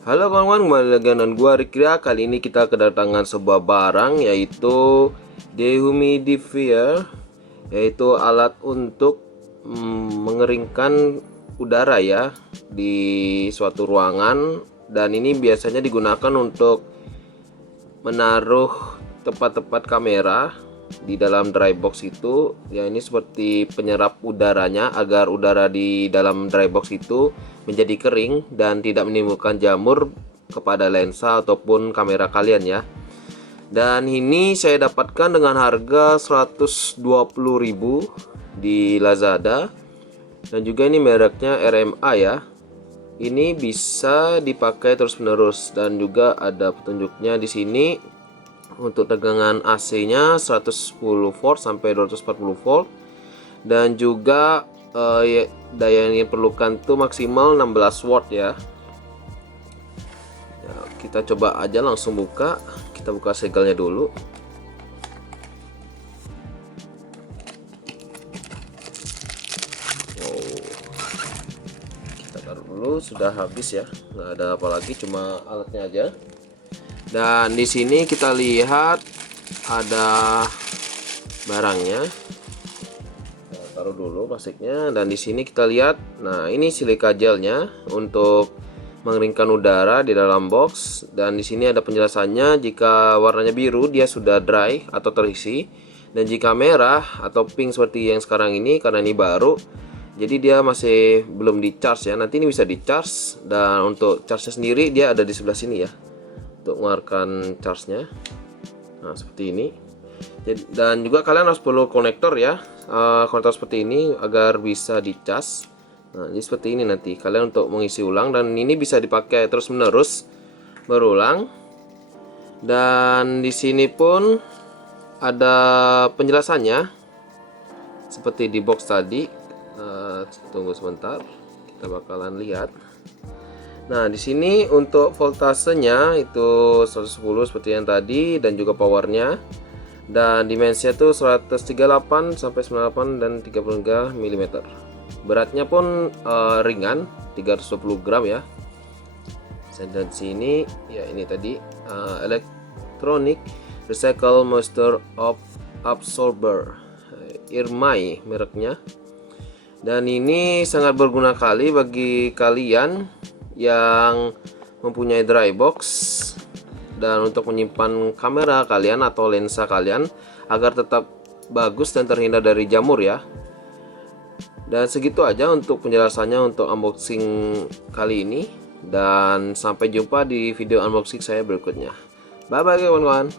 Halo kawan-kawan, kembali lagi dengan gua Rikria. Kali ini kita kedatangan sebuah barang, yaitu dehumidifier, yaitu alat untuk mengeringkan udara ya di suatu ruangan. Dan ini biasanya digunakan untuk menaruh tempat-tempat kamera di dalam dry box itu ya. Ini seperti penyerap udaranya agar udara di dalam dry box itu menjadi kering dan tidak menimbulkan jamur kepada lensa ataupun kamera kalian ya. Dan ini saya dapatkan dengan harga 120.000 di Lazada. Dan juga ini mereknya RMA ya. Ini bisa dipakai terus-menerus dan juga ada petunjuknya di sini. Untuk tegangan AC-nya 110 volt sampai 240 volt, dan juga daya yang diperlukan tuh maksimal 16 watt ya. Kita coba aja langsung buka. Kita buka segelnya dulu. Kita taruh dulu, sudah habis ya, nggak ada apa lagi, cuma alatnya aja. Dan di sini kita lihat ada barangnya. Nah, taruh dulu plastiknya. Dan di sini kita lihat, nah ini silika gelnya untuk mengeringkan udara di dalam box. Dan di sini ada penjelasannya. Jika warnanya biru dia sudah dry atau terisi, dan jika merah atau pink seperti yang sekarang ini, karena ini baru, jadi dia masih belum di charge ya. Nanti ini bisa di charge, dan untuk charge-nya sendiri dia ada di sebelah sini ya, untuk mengeluarkan charge-nya. Nah seperti ini. Dan juga kalian harus perlu konektor ya, konektor seperti ini agar bisa dicas. Nah ini seperti ini nanti kalian untuk mengisi ulang, dan ini bisa dipakai terus menerus berulang. Dan di sini pun ada penjelasannya seperti di box tadi. Tunggu sebentar, kita bakalan lihat. Nah, di sini untuk voltasenya itu 110 seperti yang tadi, dan juga powernya. Dan dimensinya itu 138 sampai 98 dan 33 mm. Beratnya pun ringan, 320 gram ya. Dan sini ya, ini tadi electronic recycle moisture absorber, Irmai mereknya. Dan ini sangat berguna kali bagi kalian yang mempunyai dry box, dan untuk menyimpan kamera kalian atau lensa kalian agar tetap bagus dan terhindar dari jamur ya. Dan segitu aja untuk penjelasannya untuk unboxing kali ini, dan sampai jumpa di video unboxing saya berikutnya. Bye bye kawan-kawan.